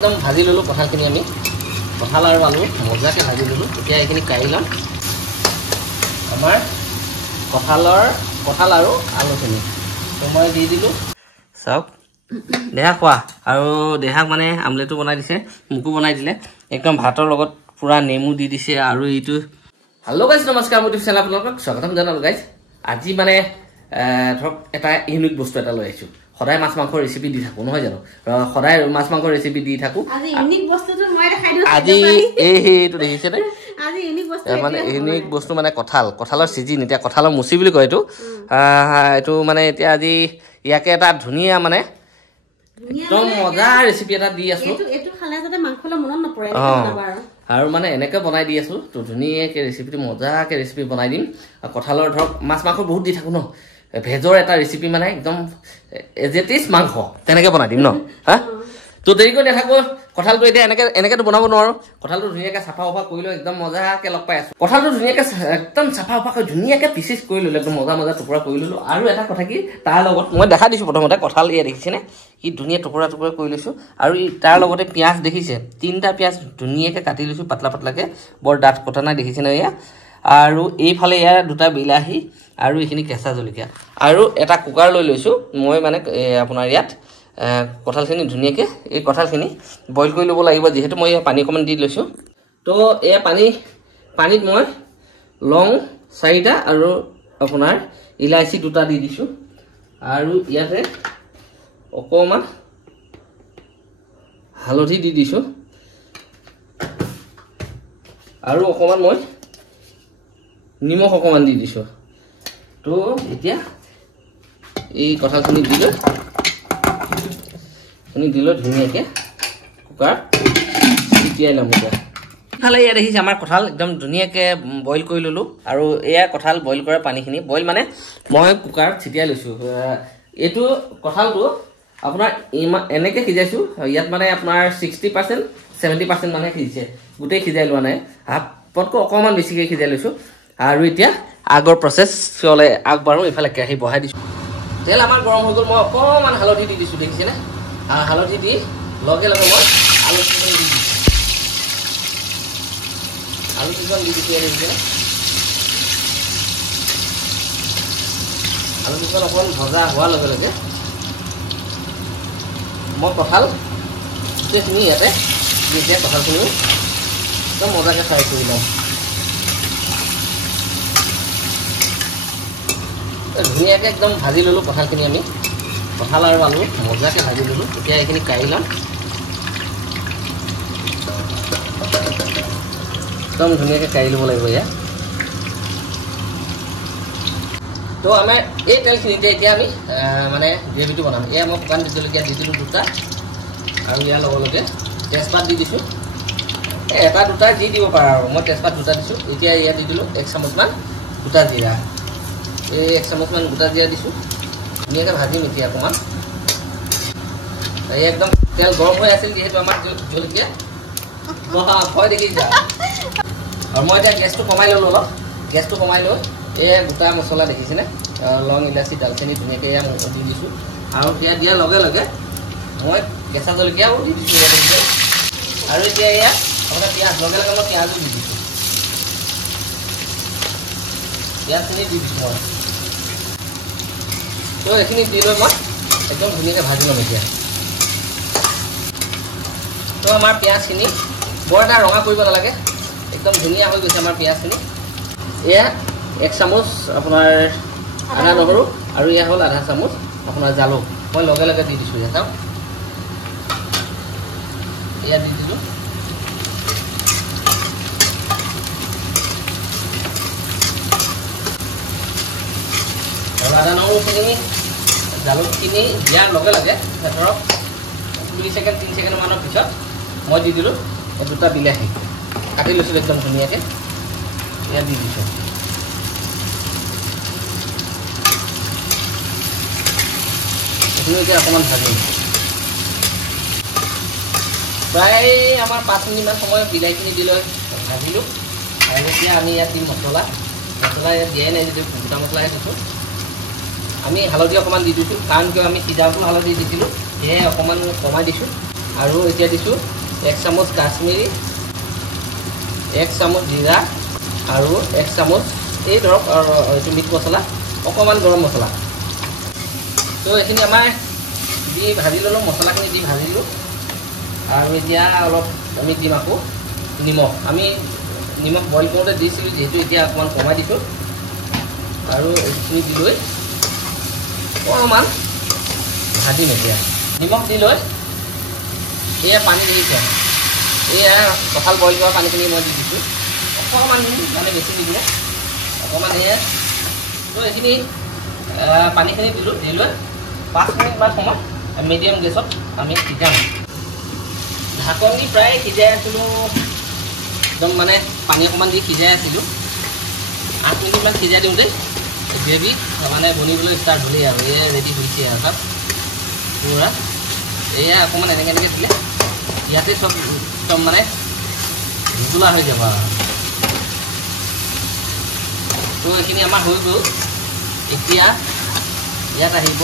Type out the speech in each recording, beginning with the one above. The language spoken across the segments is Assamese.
একদম ভাজি ললো কঁঠালখিনি আমি কঁঠাল আৰু আলু মজাকে ভাজি ললো এতিয়া এইখিনি কাঢ়ি লম আমাৰ কঁঠাল আৰু আলুখিনি তো মই দি দিলো চাওক দেহা খোৱা আৰু দেহাক মানে আমলেটটো বনাই দিছে মুকু বনাই দিলে একদম ভাতৰ লগত পুৰা নেমু দি দিছে আৰু এইটো হেল্ল গাইজ নমস্কাৰ মোৰ চেনেল আপোনালোকক স্বাগতম জনালো গাইজ আজি মানে ধৰক এটা ইউনিক বস্তু এটা লৈ আহিছো সদায় মাছ মাংস ৰেচিপি দি থাকো নহয় জানো সদায় মাছ মাংস ৰেচিপি দি থাকো আজি ইউনিক বস্তুটো মই দেখাই দিও আজি এইটো দেখিছে নে আজি ইউনিক বস্তু মানে ইউনিক বস্তু মানে কঁঠালৰ সিজন এতিয়া কঁঠালৰ মুচি বুলি কয় এইটো মানে এতিয়া আজি ইয়াকে এটা ধুনীয়া মানে একদম মজা ৰেচিপি এটা দি আছো এটো খালে যাতে মাংসলে মনত নপৰে আৰু মানে এনেকৈ বনাই দি আছো তো ধুনীয়াকৈ ৰেচিপিটো মজাকৈ ৰেচিপি বনাই দিম কঁঠালৰ ধৰক মাছ মাংস বহুত দি থাকো ন ভেজৰ এটা ৰেচিপি মানে একদম এজেটিছ মাংস তেনেকৈ বনাই দিম ন হা তো দেৰি কৰি নাথাকো কঁঠালটো এতিয়া এনেকৈতো বনাব নোৱাৰো কঁঠালটো ধুনীয়াকৈ চাফা কৰি লৈ একদম মজাকৈ লগ পাই আছো কঁঠালটো ধুনীয়াকৈ একদম চাফা কৰি ধুনীয়াকৈ পিচিছ কৰি ল'লো একদম মজা টুকুৰা কৰি ল'লো আৰু এটা কথা কি তাৰ লগত মই দেখা দিছোঁ প্ৰথমতে কঁঠাল এয়া দেখিছেনে কি ধুনীয়া টুকুৰা কৰি লৈছোঁ আৰু তাৰ লগতে পিঁয়াজ দেখিছে 3টা পিঁয়াজ ধুনীয়াকৈ কাটি লৈছোঁ পাতলা পাতলাকৈ বৰ ডাঠ কটা নাই দেখিছেনে এয়া আৰু এইফালে ইয়াৰ 2টা বিলাহী আৰু এইখিনি কেঁচা জলকীয়া আৰু এটা কুকাৰ লৈ লৈছোঁ মই মানে আপোনাৰ ইয়াত কঁঠালখিনি ধুনীয়াকৈ এই কঁঠালখিনি বইল কৰি ল'ব লাগিব যিহেতু মই পানী অকণমান দি লৈছোঁ তো এয়া পানীত মই লং 4টা আৰু আপোনাৰ ইলাইচি 2টা দি দিছোঁ আৰু ইয়াতে অকণমান হালধি দি দিছোঁ আৰু অকণমান মই নিমখ অকণমান দি দিছোঁ তো এতিয়া এই কঁঠালখিনি দিলৈ ধুনীয়াকৈ কুকাৰ তিয়াই ল'ম এতিয়া ইফালে এয়া দেখিছে আমাৰ কঁঠাল একদম ধুনীয়াকৈ বইল কৰি ল'লোঁ আৰু এয়া কঁঠাল বইল কৰা পানীখিনি বইল মানে মই কুকাৰত ছিটিয়াই লৈছোঁ এইটো কঁঠালটো আপোনাৰ এনেকৈ সিজাইছোঁ ইয়াত মানে আপোনাৰ 60% 70% মানে সিজিছে গোটেই সিজাই লোৱা নাই হাফতকৈ অকণমান বেছিকৈ সিজাই লৈছোঁ আৰু এতিয়া আগৰ প্ৰচেছলৈ আগবাঢ়ো এইফালে কেৰাহী বহাই দিছোঁ তেল আমাৰ গৰম হৈ গ'ল মই অকণমান হালধি দি দিছোঁ দেখিছেনে হালধি দি লগে লগে মই আলু কিছুমান দি দিছোঁ দেখিছেনে আলু কিছুমান অকণমান ভজা হোৱাৰ লগে লগে মই কঁঠাল গোটেইখিনি ইয়াতে দি দিয়া কঁঠালখিনিও একদম মজাকৈ ফ্ৰাই কৰি লওঁ ধুনীয়াকৈ একদম ভাজি ল'লোঁ কঁঠালখিনি আমি কঁঠাল আৰু আলু মজাকৈ ভাজি ল'লোঁ এতিয়া এইখিনি কাঢ়ি ল'ম একদম ধুনীয়াকৈ কাঢ়ি ল'ব লাগিব ইয়াত তো আমাৰ এই তেলখিনিতে এতিয়া আমি মানে গ্ৰেভিটো বনাম এয়া মই শুকান জলকীয়া দি দিলোঁ 2টা আৰু ইয়াৰ লগে লগে তেজপাত দি দিছোঁ এটা 2টা যি দিব পাৰা আৰু মই তেজপাত 2টা দিছোঁ এতিয়া ইয়াত দি দিলোঁ 1 চামুচমান গোটা জিৰা এই 1 চামুচমান গোটা জিৰা দিছোঁ ধুনীয়াকৈ ভাজিম এতিয়া অকণমান এই একদম তেল গৰম হৈ আছিল যিহেতু আমাৰ জলকীয়া ভয় দেখিছা আৰু মই এতিয়া গেছটো কমাই ল'লোঁ অলপ গেছটো কমাই লৈ এই গোটা মছলা দেখিছেনে লং ইলাচি দালচেনি ধুনীয়াকৈ এয়া দি দিছোঁ আৰু এতিয়া দিয়াৰ লগে লগে মই কেঁচা জলকীয়াও দি দিছোঁ ইয়াত দেখিছে আৰু এতিয়া এয়া আপোনাৰ পিঁয়াজ লগে লগে মই পিঁয়াজো দি দিছোঁ পিঁয়াজখিনি দি দিছোঁ মই তো এইখিনি দি লৈ মই একদম ধুনীয়াকৈ ভাজি ল'ম এতিয়া তো আমাৰ পিঁয়াজখিনি বৰ এটা ৰঙা কৰিব নালাগে একদম ধুনীয়া হৈ গৈছে আমাৰ পিঁয়াজখিনি এয়া 1 চামুচ আপোনাৰ আদা নহৰু আৰু এয়া হ'ল আধা চামুচ আপোনাৰ জালুক মই লগে লগে দি দিছোঁ ইয়াত চাওক এয়া দি দিলোঁ আৰু আদা নহৰুখিনি জালুকখিনি দিয়াৰ লগে লগে ধৰক 2 ছেকেণ্ড 3 ছেকেণ্ডমানৰ পিছত মই দি দিলোঁ 2টা বিলাহী কাটি লৈছিলোঁ একদম ধুনীয়াকৈ এয়া দি দিছোঁ এইখিনি এতিয়া অকণমান ভাজিম প্ৰায় আমাৰ 5 মিনিটমান সময় বিলাহীখিনি দি লৈ ভাজিলোঁ আৰু এতিয়া আমি ইয়াত দিম মছলা ইয়াত দিয়াই নাই যদি গোটা মছলাহে দিছোঁ আমি হালধি অকণমান দি দিছোঁ কাৰণ কিয় আমি সিজাওঁতো হালধি দিছিলোঁ সেয়ে অকণমান কমাই দিছোঁ আৰু এতিয়া দিছোঁ 1 চামুচ কাশ্মীৰী, 1 চামুচ জিৰা আৰু 1 চামুচ এই ধৰক এইটো মিট মছলা, অকণমান গৰম মছলা। তো এইখিনি আমাৰ দি ভাজি ল'লোঁ, মছলাখিনি দি ভাজিলোঁ। আৰু এতিয়া অলপ আমি দিম আকৌ নিমখ। আমি নিমখ বইল কৰোঁতে দিছিলোঁ, যিহেতু এতিয়া অকণমান কমাই দিছোঁ। আৰু এইখিনি দি লৈ অকণমান ভাজিম। এতিয়া নিমখ দি লৈ এয়া পানী দিছোঁ, এয়া কঁঠাল বইল কৰা পানীখিনি মই দি দিছোঁ। অকণমান মানে বেছি নিদিলে অকণমান এয়া। তো এইখিনি পানীখিনি দিলোঁ, দি লৈ 5 মিনিটমান সময় মিডিয়াম গেছত আমি সিজাম। ঢাকন দি প্ৰায় সিজাই আছিলোঁ, একদম মানে পানী অকণমান দি সিজাই আছিলোঁ। 8 মিনিটমান সিজাই দিওঁতে গ্ৰেভি মানে বনিবলৈ ষ্টাৰ্ট হ'লেই আৰু এয়া ৰেডি হৈছে আৰু তাত পুৰা। এয়া অকণমান এনেকৈ দিলে ইয়াতে চব একদম মানে জুলা হৈ যাব আৰু। তো এইখিনি আমাৰ হৈ গ'ল। এতিয়া ইয়াত আহিব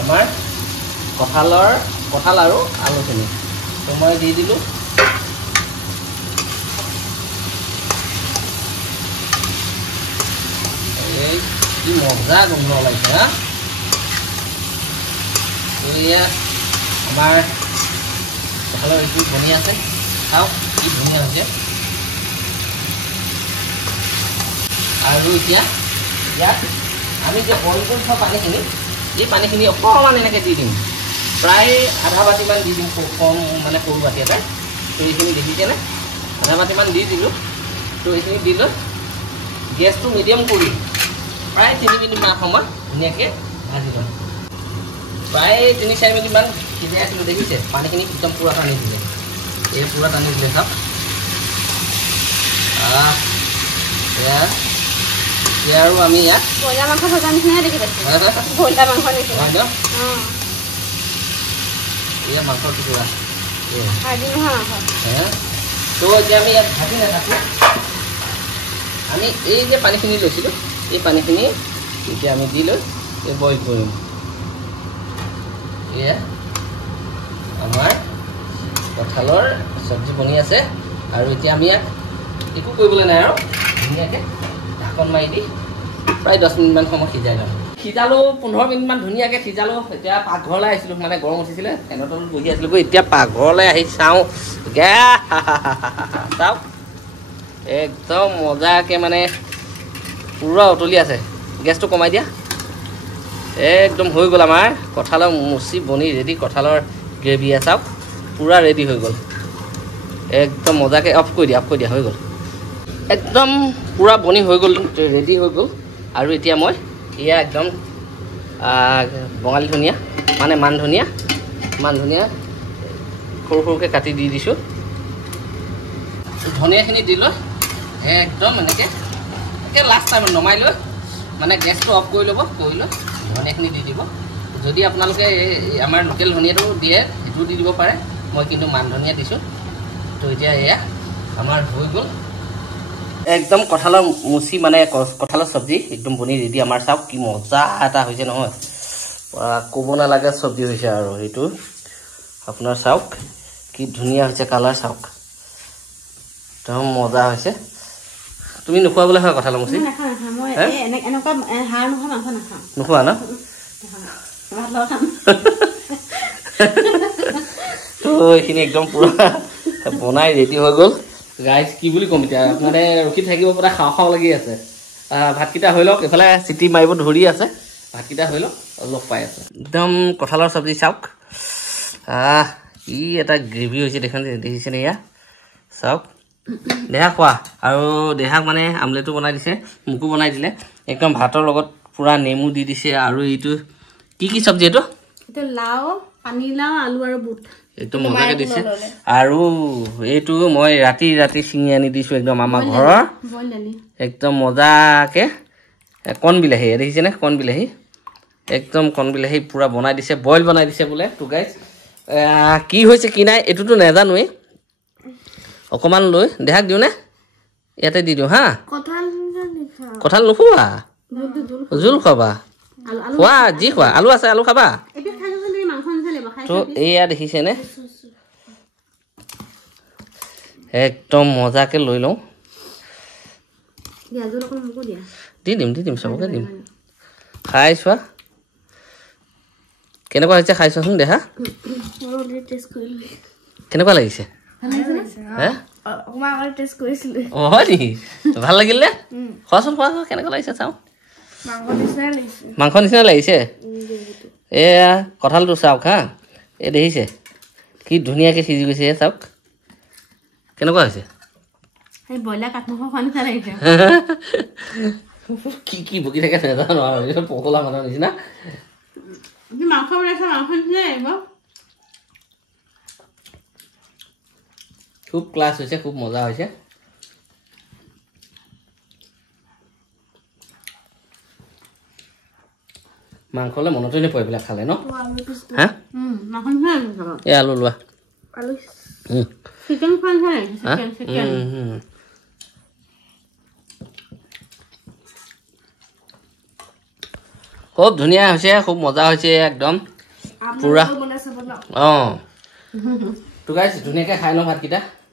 আমাৰ কঁঠাল আৰু আলুখিনি। তো মই দি দিলোঁ। এই কি মজা গোন্ধ ওলাইছে হা। তো এয়া আমাৰ কঁঠালৰ এইটো বনি আছে, চাওক কি ধুনীয়া হৈছে। আৰু এতিয়া ইয়াত আমি যে বইল কৰি থোৱা পানীখিনি, এই পানীখিনি অকণমান এনেকৈ দি দিম, প্ৰায় আধা বাতিমান দি দিম, কম মানে সৰু বাতি এটা। তো এইখিনি দেখিছেনে, আধা বাতিমান দি দিলোঁ। তো এইখিনি দি লৈ গেছটো মিডিয়াম কৰি প্ৰায় 3 মিনিটমান সময় ধুনীয়াকৈ ভাজি ল'ম। প্ৰায় 3-4 মিনিটমান সিজাই আছিলোঁ, দেখিছে পানীখিনি একদম পূৰা টানি দিলে। এই পূৰা টানি দিলে চাওক। এতিয়া আৰু আমি ইয়াত ব্ৰইলাৰ মাংস ভজা নিচিনাহে দেখি পাইছোঁ। ব্ৰইলাৰ মাংস নিচিনা হয় ন। এয়া মাংস টুকুৰা ভাজি নহয় মাংস। তো এতিয়া আমি ইয়াত ভাজি নাথাকোঁ। আমি এই যে পানীখিনি লৈছিলোঁ, এই পানীখিনি এতিয়া আমি দি লৈ এই বইল কৰিম। এয়া আমাৰ কঁঠালৰ চব্জি বনি আছে। আৰু এতিয়া আমি ইয়াত একো কৰিবলৈ নাই আৰু ধুনীয়াকৈ ঢাকন মাৰি দি প্ৰায় 10 মিনিটমান সময় সিজাই ল'ম। সিজালোঁ 15 মিনিটমান ধুনীয়াকৈ সিজালোঁ। এতিয়া পাকঘৰলৈ আহিছিলোঁ, মানে গৰম উঠিছিলে, ফেনৰ তলত বহি আছিলোঁ। এতিয়া পাকঘৰলৈ আহি চাওঁ, চাওক একদম মজাকৈ মানে পূৰা উতলি আছে। গেছটো কমাই দিয়া। একদম হৈ গ'ল আমাৰ কঁঠালৰ মুচি বনি ৰেডি। কঁঠালৰ গ্ৰেভি চাওক পূৰা ৰেডি হৈ গ'ল। একদম মজাকৈ অফ কৰি দিয়া, হৈ গ'ল। একদম পূৰা বনি হৈ গ'ল, ৰেডি হৈ গ'ল। আৰু এতিয়া মই এয়া একদম বঙালী ধনিয়া মানে মান ধনিয়া সৰু সৰুকৈ কাটি দি দিছোঁ। ধনিয়াখিনি দি লৈ একদম এনেকৈ লাষ্ট টাইমত নমাই লৈ মানে গেছটো অফ কৰি ল'ব, কৰি লৈ ধনিয়াখিনি দি দিব। যদি আপোনালোকে আমাৰ লোকেল ধনিয়াটো দিয়ে সেইটো দি দিব পাৰে, মই কিন্তু মান ধনিয়া দিছোঁ। তো এতিয়া এয়া আমাৰ হৈ গ'ল একদম কঁঠালৰ মুচি মানে কঁঠালৰ চব্জি একদম বনি ৰেডি আমাৰ। চাওক কি মজা এটা হৈছে নহয়, ক'ব নালাগে চব্জি হৈছে। আৰু সেইটো আপোনাৰ চাওক কি ধুনীয়া হৈছে, কালাৰ চাওক একদম মজা হৈছে। তুমি নোখোৱা বোলে হয় কঁঠালৰ মুচি? নোখোৱা ন? তো এইখিনি একদম পূৰা বনাই ৰেডি হৈ গ'ল। গাইজ কি বুলি ক'ম এতিয়া, মানে ৰখি থাকিব পৰা খাওঁ লাগি আছে। ভাতকেইটা হৈ লওক, এইফালে চিটি মাৰিব ধৰি আছে। ভাতকেইটা হৈ লওক, লগ পাই আছে। একদম কঁঠালৰ চব্জি চাওক, ই এটা গ্ৰেভি হৈছে দেখিছেনে? এয়া চাওক, দেহা খোৱা। আৰু দেহাক মানে আমলেটো বনাই দিছে, মোকো বনাই দিলে। একদম ভাতৰ লগত পূৰা নেমু দি দিছে। আৰু এইটো কি চব্জি? এইটো লাও, পানীলাও, আলু আৰু বুট একদম মজাকে দিছে। আৰু এইটো মই ৰাতি ছিঙি আনি দিছোঁ একদম আমাৰ ঘৰৰ, একদম মজাকে কণ বিলাহী দেখিছেনে? কণ বিলাহী, একদম কণ বিলাহী পূৰা বনাই দিছে, বইল বনাই দিছে বোলে। তো গাইজ কি হৈছে কি নাই এইটোতো নাজানোৱেই। অকণমান লৈ দেহাক দিওঁনে? ইয়াতে দি দিওঁ হা। কঁঠাল নোখোৱা, জোল খোৱাবা, খোৱা যি খোৱা। আলু আছে, আলু খাবা। তো এয়া দেখিছেনে একদম মজাকে লৈ লওঁ দি দিম চবকে দিম খাই চোৱা কেনেকুৱা হৈছে খাই চোৱাচোন দেখা কেনেকুৱা লাগিছে হয় নেকি ভাল লাগিল নে খোৱাচোন খোৱা কেনেকুৱা লাগিছে চাওঁ মাংস নিচিনা লাগিছে এয়া কঁঠালটো চাওক হা এই দেখিছে কি ধুনীয়াকৈ সিজি গৈছে চাওক কেনেকুৱা হৈছে কি কি বকি থাকে নাজানো আৰু পকলা মানুহৰ নিচিনা খুব ক্লাছ হৈছে খুব মজা হৈছে মাংসলে মনতে নপৰে এইবিলাক খালে ন হা এই আলু লোৱা খুব ধুনীয়া হৈছে খুব মজা হৈছে একদম পুৰা অঁ তো গাইছ ধুনীয়াকৈ খাই লওঁ ভাতকেইটা